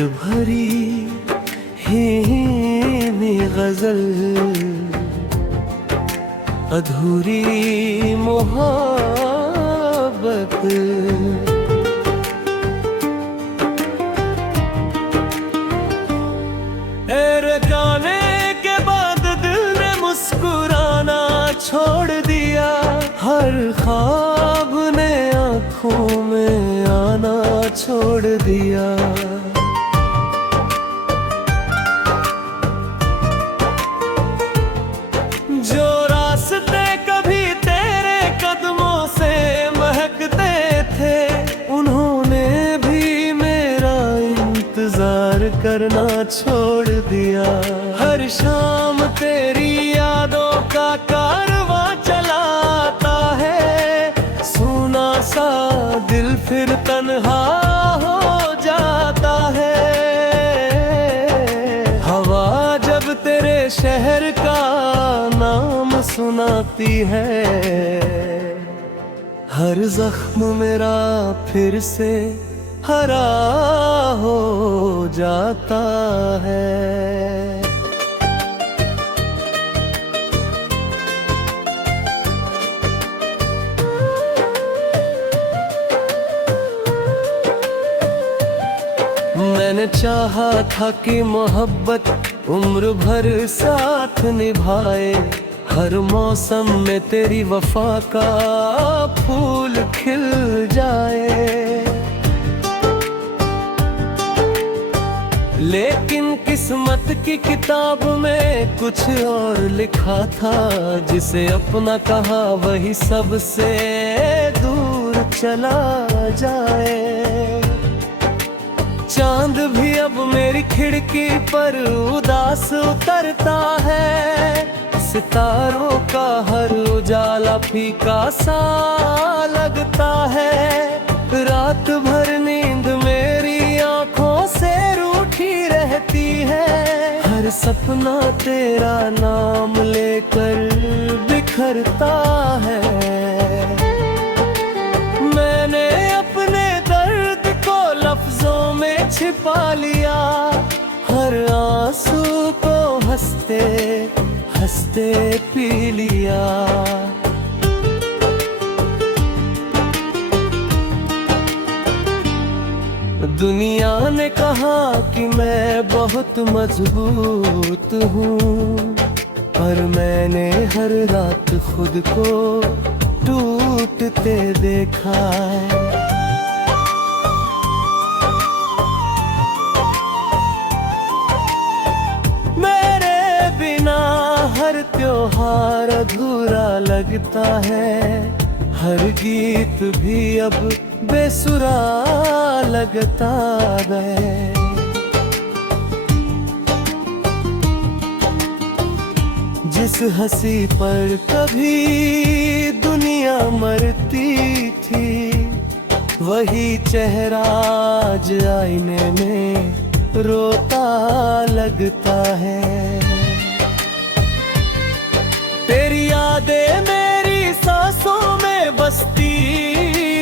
भरी हीनी गजल, अधूरी मोहब्बत। तेरे गाने के बाद दिल ने मुस्कुराना छोड़ दिया, हर ख्वाब ने आँखों में आना छोड़ दिया। जो रास्ते कभी तेरे कदमों से महकते थे, उन्होंने भी मेरा इंतजार करना छोड़ दिया। हर शाम तेरी यादों का कारवां चलाता है, सूना सा दिल फिर तन्हा हो जाता है। हवा जब तेरे शहर का नाम सुनाती है, हर जख्म मेरा फिर से हरा हो जाता है। मैंने चाहा था कि मोहब्बत उम्र भर साथ निभाए, हर मौसम में तेरी वफा का फूल खिल जाए। लेकिन किस्मत की किताब में कुछ और लिखा था, जिसे अपना कहा वही सबसे दूर चला जाए। चांद भी अब मेरी खिड़की पर उदास उतरता है, सितारों का हर उजाला फीका सा लगता है। रात भर नींद मेरी आंखों से रूठी रहती है, हर सपना तेरा नाम लेकर बिखरता है। मैंने अपने दर्द को लफ्जों में छिपा लिया, हर आंसू को हंसते हंसते पी लिया। दुनिया ने कहा कि मैं बहुत मजबूत हूँ, पर मैंने हर रात खुद को टूटते देखा। मेरे बिना हर त्योहार अधूरा लगता है, हर गीत भी अब बेसुरा लगता है। जिस हंसी पर कभी दुनिया मरती थी, वही चेहरा आज आईने में रोता लगता है। तेरी यादें मेरी सांसों में बसती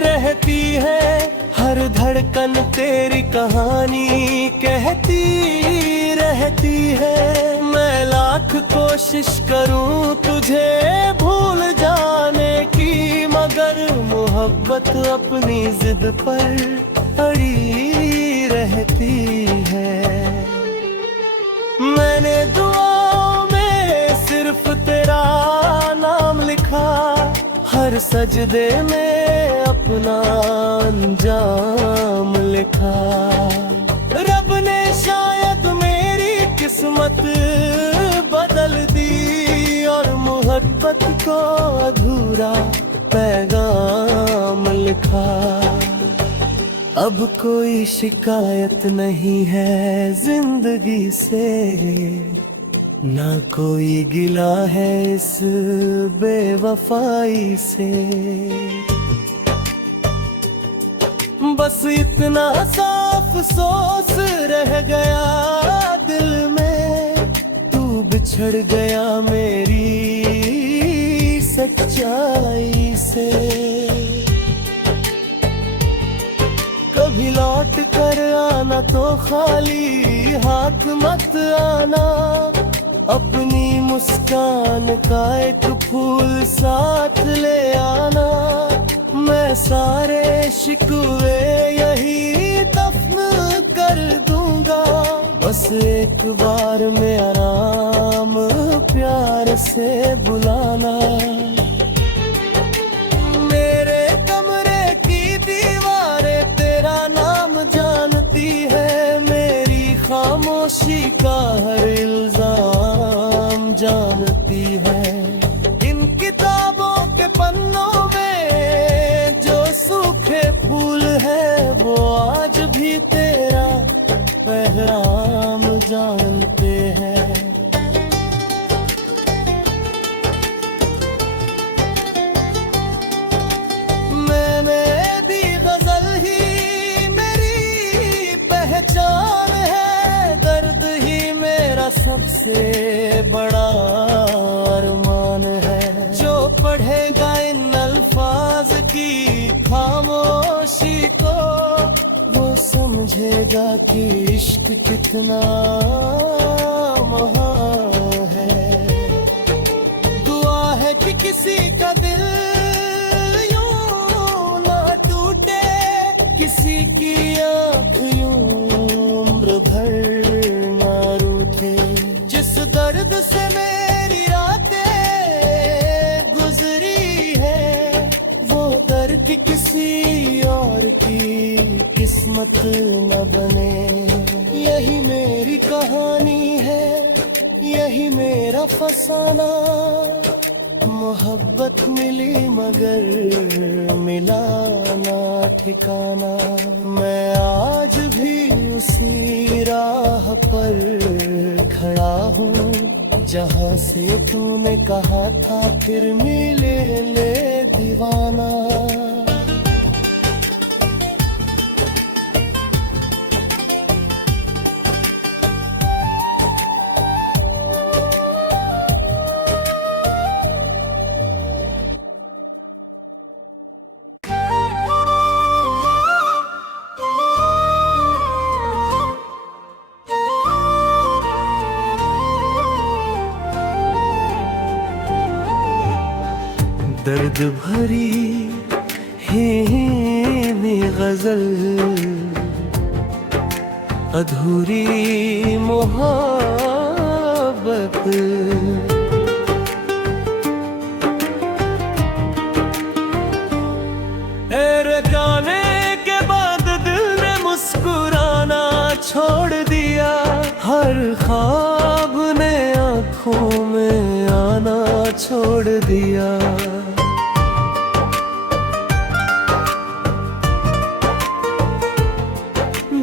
रहती है, हर धड़कन तेरी कहानी कहती रहती है। मैं लाख कोशिश करूं तुझे भूल जाने की, मगर मोहब्बत अपनी जिद पर अड़ी रहती है। मैंने दुआओं में सिर्फ तेरा नाम लिखा, हर सजदे में अपना अंजाम लिखा। रब ने शायद मेरी किस्मत बदल दी, और मोहब्बत को अधूरा पैगाम लिखा। अब कोई शिकायत नहीं है जिंदगी से, ना कोई गिला है इस बेवफाई से। बस इतना साफ अफसोस रह गया दिल में, तू बिछड़ गया मेरी सच्चाई से। कभी लौट कर आना तो खाली हाथ मत आना, अपनी मुस्कान का एक फूल साथ ले आना। मैं सारे शिकवे यही दफन कर दूंगा, बस एक बार मेरा नाम प्यार से बुलाना। मेरे कमरे की दीवारें तेरा नाम जानती है, मेरी खामोशी का हर इल्जाम जानती है। इन किताबों के पन्नों में जो सूखे फूल है, वो आज भी तेरा पैगाम जानते हैं। मैंने भी गजल ही मेरी पहचान है, दर्द ही मेरा सबसे बड़ा अरमान है। जो पढ़ेगा इन अल्फाज की खामोशी को, वो समझेगा कि इश्क कितना महान है। दुआ है कि किसी का दिल यूं ना टूटे, किसी की आँख यूं उम्र भर ना रूठे। जिस दर्द से मेरी रातें गुजरी है, वो दर्द किसी और की किस्मत न बने। यही मेरी कहानी है, यही मेरा फसाना। मोहब्बत मिली मगर मिला ना ठिकाना। मैं आज भी उसी राह पर खड़ा हूँ, जहाँ से तूने कहा था फिर मिले ले दीवाना। दर्द भरी हीनी गजल, अधूरी मोहब्बत। तेरे गाने के बाद दिल ने मुस्कुराना छोड़ दिया, हर ख्वाब ने आँखों में आना छोड़ दिया।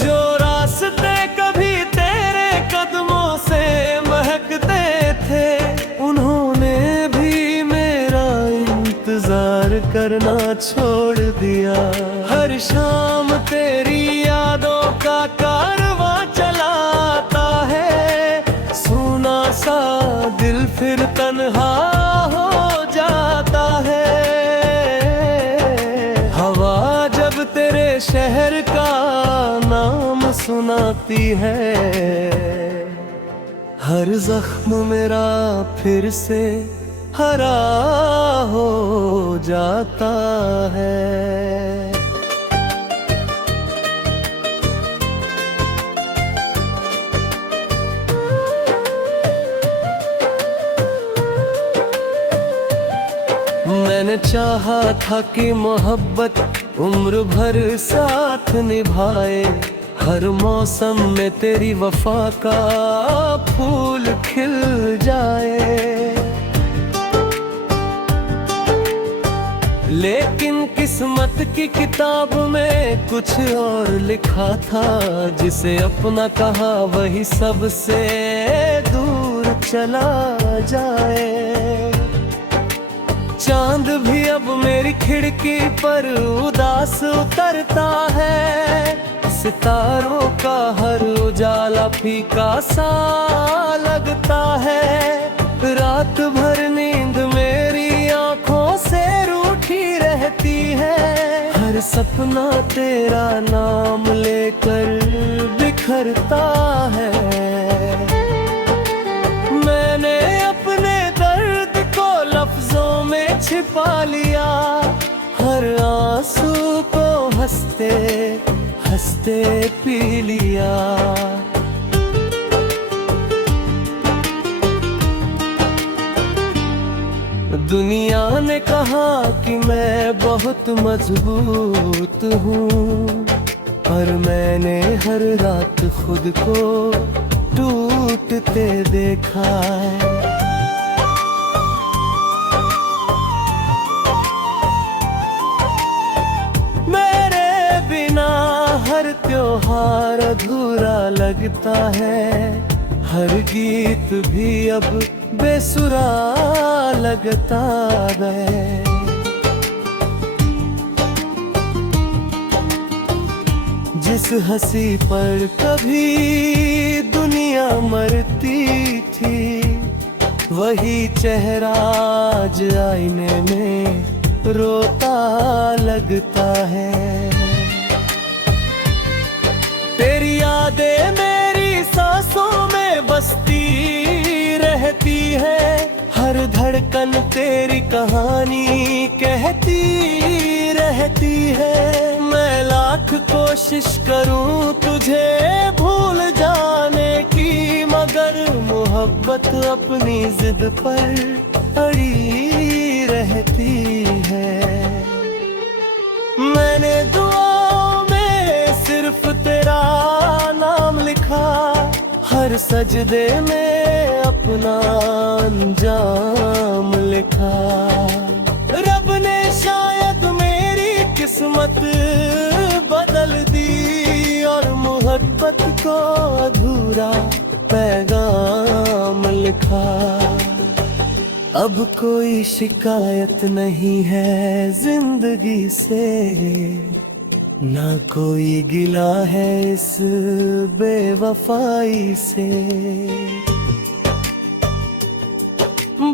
जो रास्ते कभी तेरे कदमों से महकते थे, उन्होंने भी मेरा इंतजार करना छोड़ दिया। हर शाम तेरी यादों का कारवां चलाता है, सूना सा दिल फिर तन्हा हो जाता है। हवा जब तेरे शहर का नाम सुनाती है, हर जख्म मेरा फिर से हरा हो जाता है। मैंने चाहा था कि मोहब्बत उम्र भर साथ निभाए, हर मौसम में तेरी वफा का फूल खिल जाए। लेकिन किस्मत की किताब में कुछ और लिखा था, जिसे अपना कहा वही सबसे दूर चला जाए। चांद भी अब मेरी खिड़की पर उदास उतरता है, सितारों का हर उजाला फीका सा लगता है। रात भर नींद मेरी आंखों से रूठी रहती है, हर हर सपना तेरा नाम लेकर बिखरता है। मैंने अपने दर्द को लफ्जों में छिपा लिया, हर आंसू को हंसते हंसते पी लिया। दुनिया ने कहा कि मैं बहुत मजबूत हूँ, पर मैंने हर रात खुद को टूटते देखा। मेरे बिना हर त्योहार अधूरा लगता है, हर गीत भी अब बेसुरा लगता है। जिस हंसी पर कभी दुनिया मरती थी, वही चेहरा आज आईने में रोता लगता है। तेरी यादें मेरी सांसों में बसती रहती है, हर धड़कन तेरी कहानी कहती रहती है। मैं लाख कोशिश करूं तुझे भूल जाने की, मगर मोहब्बत अपनी जिद पर अड़ी रहती है। मैंने दुआओं में सिर्फ तेरा नाम लिखा, हर सजदे में अपना अंजाम लिखा। रब ने शायद मेरी किस्मत बदल दी, और मोहब्बत को अधूरा पैगाम लिखा। अब कोई शिकायत नहीं है जिंदगी से, ना कोई गिला है इस बेवफाई से।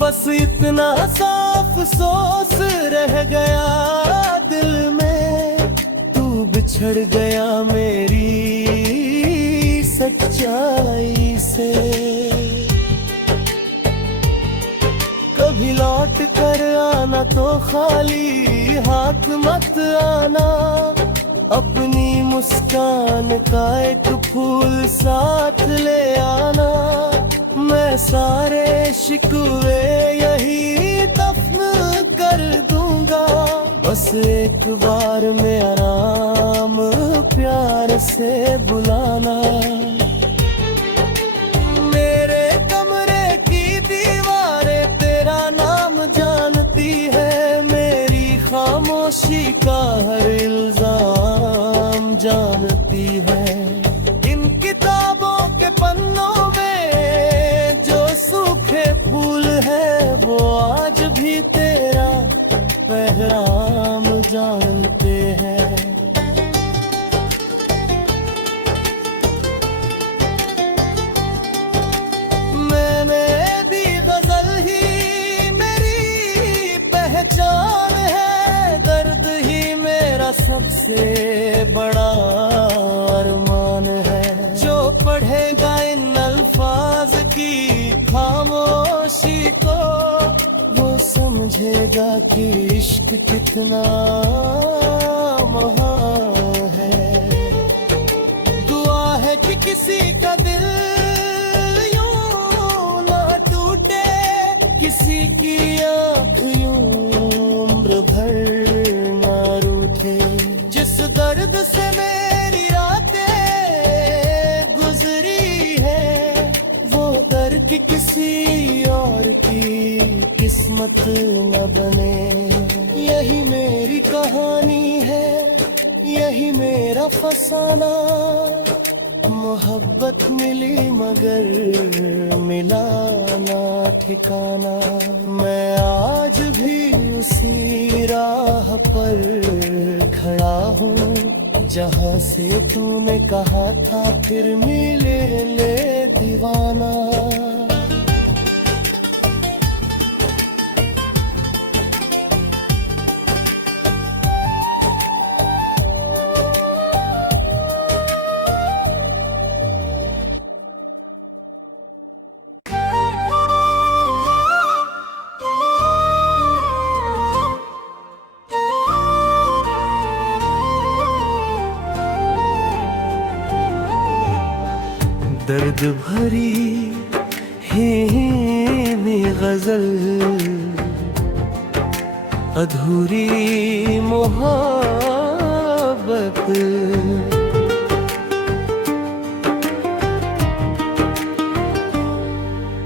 बस इतना साफ अफसोस रह गया दिल में, तू बिछड़ गया मेरी सच्चाई से। कभी लौट कर आना तो खाली हाथ मत आना, अपनी मुस्कान का एक फूल साथ ले आना। मैं सारे शिकवे यही दफन कर दूंगा, बस एक बार मेरा नाम प्यार से बुलाना। मेरे कमरे की दीवारें तेरा नाम जानती है, मेरी खामोशी का हर इल्जाम जानती है। इन किताबों के पन्नों में जो सूखे फूल है, वो आज भी तेरा पैगाम जानते हैं। मैंने भी गजल ही मेरी पहचान है, दर्द ही मेरा सबसे बड़ा अरमान है। जो पढ़ेगा इन अल्फाज की खामोशी को, वो समझेगा कि इश्क कितना महान है। दुआ है कि किसी का दिल यूं ना टूटे, किसी की आँख यूं उम्र भर ना रूठे। जिस दर्द से मेरी रातें गुजरी है, वो दर्द किसी और की किस्मत न बने। यही मेरी कहानी है, यही मेरा फसाना। मोहब्बत मिली मगर मिला ना ठिकाना। मैं आज भी उसी राह पर खड़ा हूँ, जहाँ से तूने कहा था फिर मिले ले दीवाना। दर्द भरी हीनी गजल, अधूरी मोहब्बत।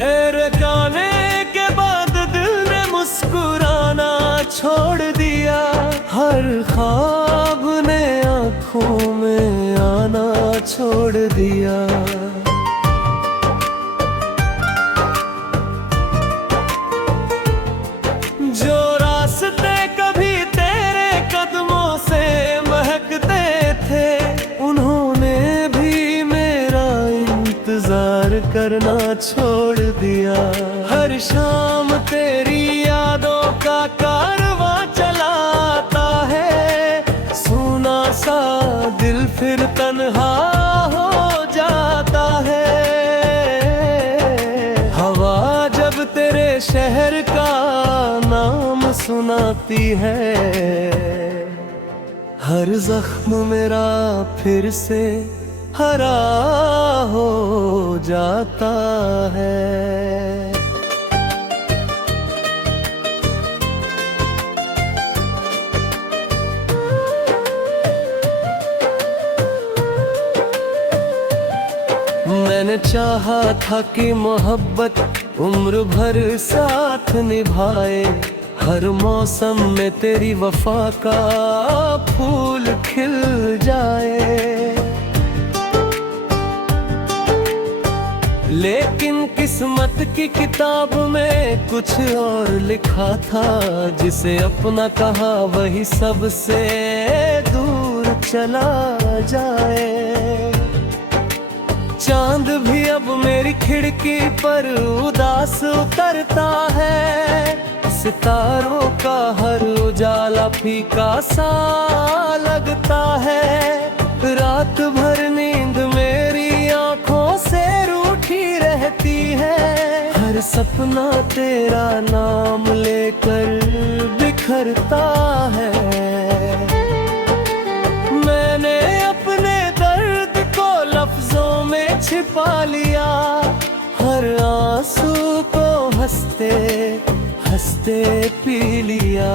तेरे गाने के बाद दिल ने मुस्कुराना छोड़ दिया, हर ख्वाब ने आँखों में आना छोड़ दिया। जो रास्ते कभी तेरे कदमों से महकते थे, उन्होंने भी मेरा इंतजार करना छोड़ दिया। हर शाम तेरी यादों का कारवां चलाता है, सूना सा दिल फिर तन्हा हो जाता है। हवा जब तेरे शहर का नाम सुनाती है, हर जख्म मेरा फिर से हरा हो जाता है। मैंने चाहा था कि मोहब्बत उम्र भर साथ निभाए, हर मौसम में तेरी वफा का फूल खिल जाए। लेकिन किस्मत की किताब में कुछ और लिखा था, जिसे अपना कहा वही सबसे दूर चला जाए। चांद भी अब मेरी खिड़की पर उदास उतरता है, सितारों का हर उजाला फीका सा लगता है। रात भर नींद मेरी आंखों से रूठी रहती है, हर सपना तेरा नाम लेकर बिखरता है। मैंने अपने दर्द को लफ्जों में छिपा लिया, हर आंसू को हंसते हंसते पी लिया।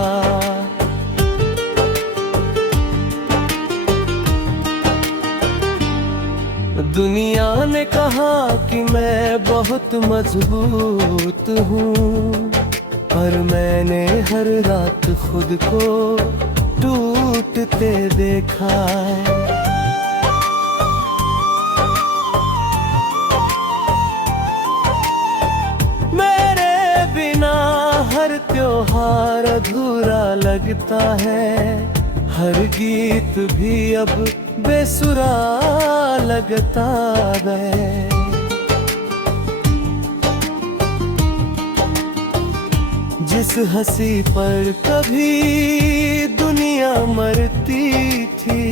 दुनिया ने कहा कि मैं बहुत मजबूत हूँ, पर मैंने हर रात खुद को टूटते देखा। हर त्योहार अधूरा लगता है, हर गीत भी अब बेसुरा लगता है। जिस हंसी पर कभी दुनिया मरती थी,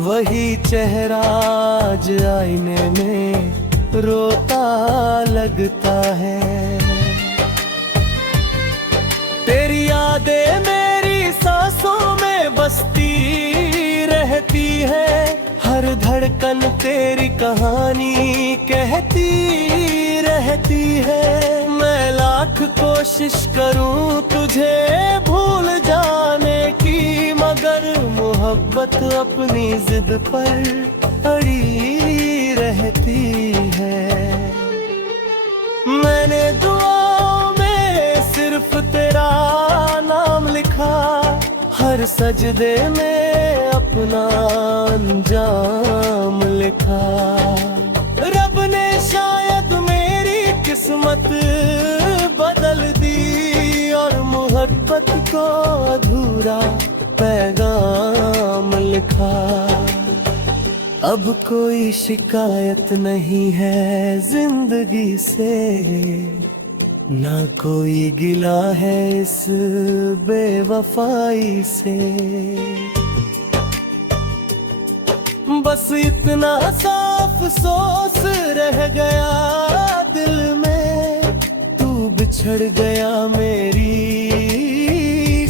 वही चेहरा आज आईने में रोता लगता है। तेरी यादें मेरी सांसों में बसती रहती है, हर धड़कन तेरी कहानी कहती रहती है। मैं लाख कोशिश करूं तुझे भूल जाने की, मगर मोहब्बत अपनी जिद पर अड़ी रहती है। मैंने दुआओं में सिर्फ तेरा नाम लिखा, हर सजदे में अपना अंजाम लिखा। रब ने शायद मेरी किस्मत बदल दी, और मोहब्बत को अधूरा पैगाम लिखा। अब कोई शिकायत नहीं है जिंदगी से, ना कोई गिला है इस बेवफाई से। बस इतना साफ अफसोस रह गया दिल में, तू बिछड़ गया मेरी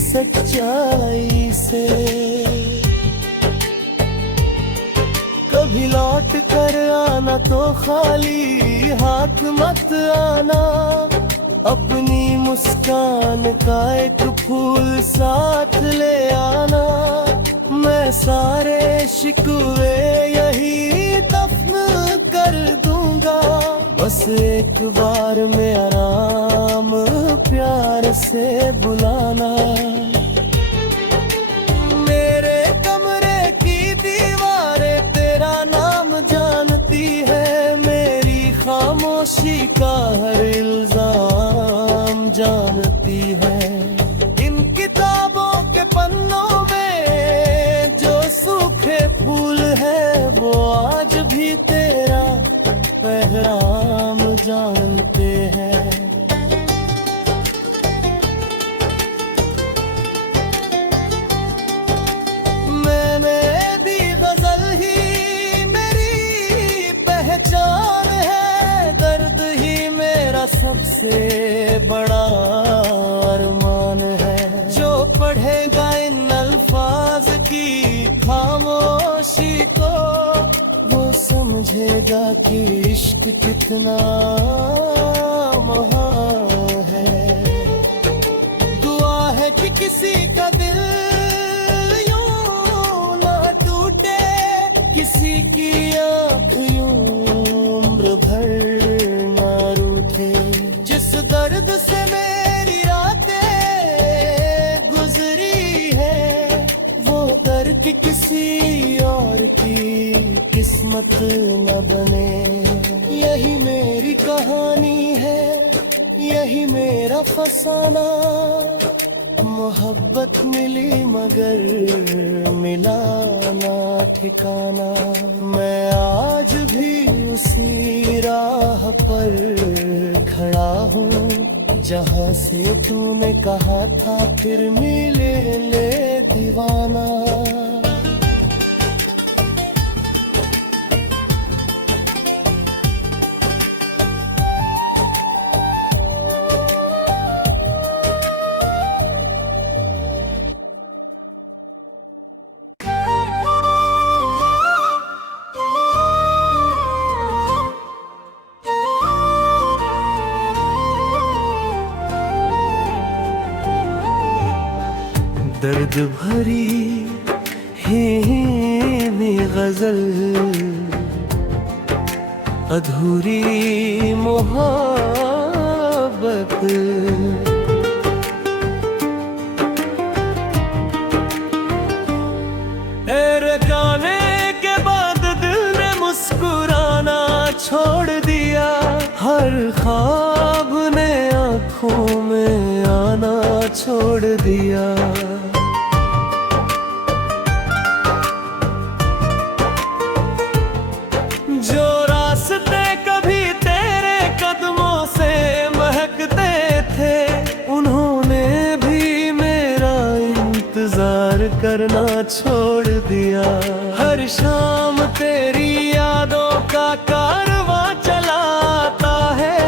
सच्चाई से। कभी लौट कर आना तो खाली हाथ मत आना, अपनी मुस्कान का एक फूल साथ ले आना। मैं सारे शिकवे यही दफन कर दूंगा, बस एक बार में आराम प्यार से बुलाना। मेरे कमरे की दीवारें तेरा नाम जानती है, मेरी खामोशी का हर इल्जाम जानती है। इन किताबों के पन्नों में जो सूखे फूल है, वो आज भी तेरा पैगाम जानते हैं। मैंने भी गजल ही मेरी पहचान है, दर्द ही मेरा सबसे बड़ा अरमान है। जो पढ़ेगा इन अल्फाज की खामोशी को, वो समझेगा कि इश्क कितना महान है। दुआ है कि किसी का दिल यूं ना टूटे, किसी की आँख यूं उम्र भर ना रूठे। जिस दर्द से मेरी रातें गुजरी है, वो दर्द किसी और की किस्मत न बने। यही मेरी कहानी है, यही मेरा फसाना। मोहब्बत मिली मगर मिला ना ठिकाना। मैं आज भी उसी राह पर खड़ा हूँ, जहाँ से तूने कहा था फिर मिले ले दीवाना। दर्द भरी ही गजल, अधूरी मोहब्बत। तेरे गाने के बाद दिल ने मुस्कुराना छोड़ दिया, हर ख्वाब ने आँखों में आना छोड़ दिया। जो रास्ते कभी तेरे कदमों से महकते थे, उन्होंने भी मेरा इंतजार करना छोड़ दिया। हर शाम तेरी यादों का कारवां चलाता है,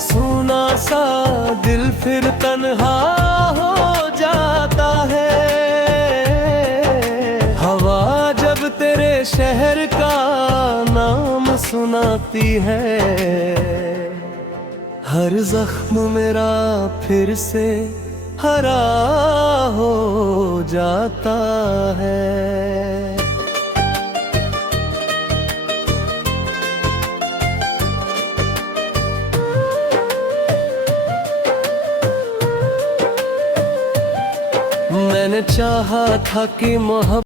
सूना सा दिल फिर तन्हा हो जाता है। हवा जब तेरे शहर का नाम सुनाती है, हर जख्म मेरा फिर से हरा हो जाता है। मैंने चाहा था कि मोहब्बत